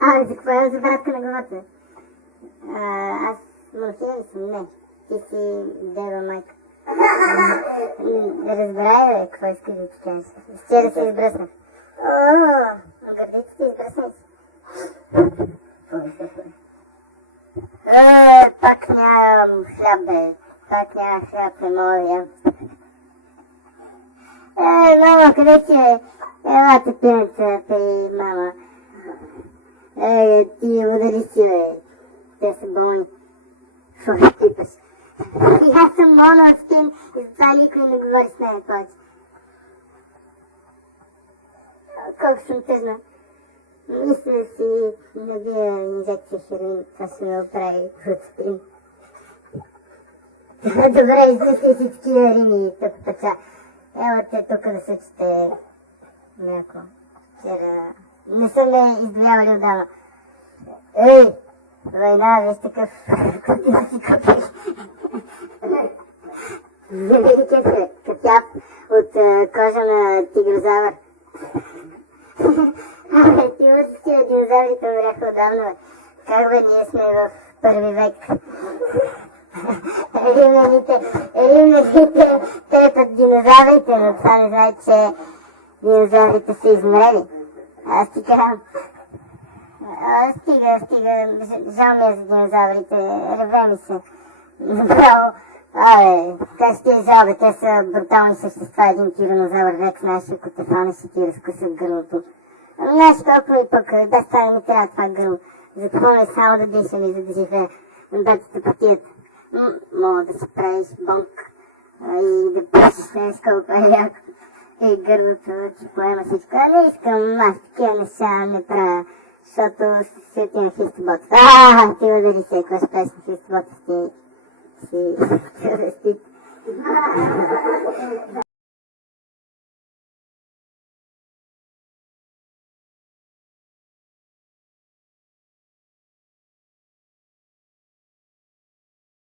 Абе, за какво е за братка на главата? Аз Малхия ли съм? Не. Ти си дева майка. Разбирай, бе, какво искаш да ти кажеш. Вчера се избръснах. Гърдите ти избръснах. Пак нямам хляб, бе. Пак нямам хляб, не мога да ям. Мама, къде си, бе? Елате, пиенца, при мама. Ти удари си, бе. Те са болни. Какво ще пипаш? И аз съм болна от спин и затова никой не говори с нея повече. Колко съм тъжна. Мисля да си набия инжекция хероин, това ще ме оправи от спин. Добре, измисли си такива рими, тъпача. Елате тук да съчете мляко. Вчера не са ме издоявали отдавна. Ей! Война, виж такъв кутин да си купиш. Види кафяв от кожа на тигрозавър. Ти си динозаврите умряха отдавна. Как бе, ние сме в първи век. Римляните трепат динозаврите, но това не знае, че динозаврите са измрели. Аз ти казвам. Стига. Жал ми е за динозаврите. Реве ми се. Направо. Как ще ти е жал, бе? Те са брутални същества. Един тиранозавър век с нашия котефана ще ти разкусят гърлото. Знаеш толкова и пък, да стане ми трябва това гърло. За какво не само да дишам и за да живея на бетата пътията. Мога да си правиш бонк и да пушиш нещо колко е яко. И гърлото ти поема всичко. Не искам, аз такива неща не правя, защото си отивам в хистобота. Ти удари се, ако ще правиш на хистобота си.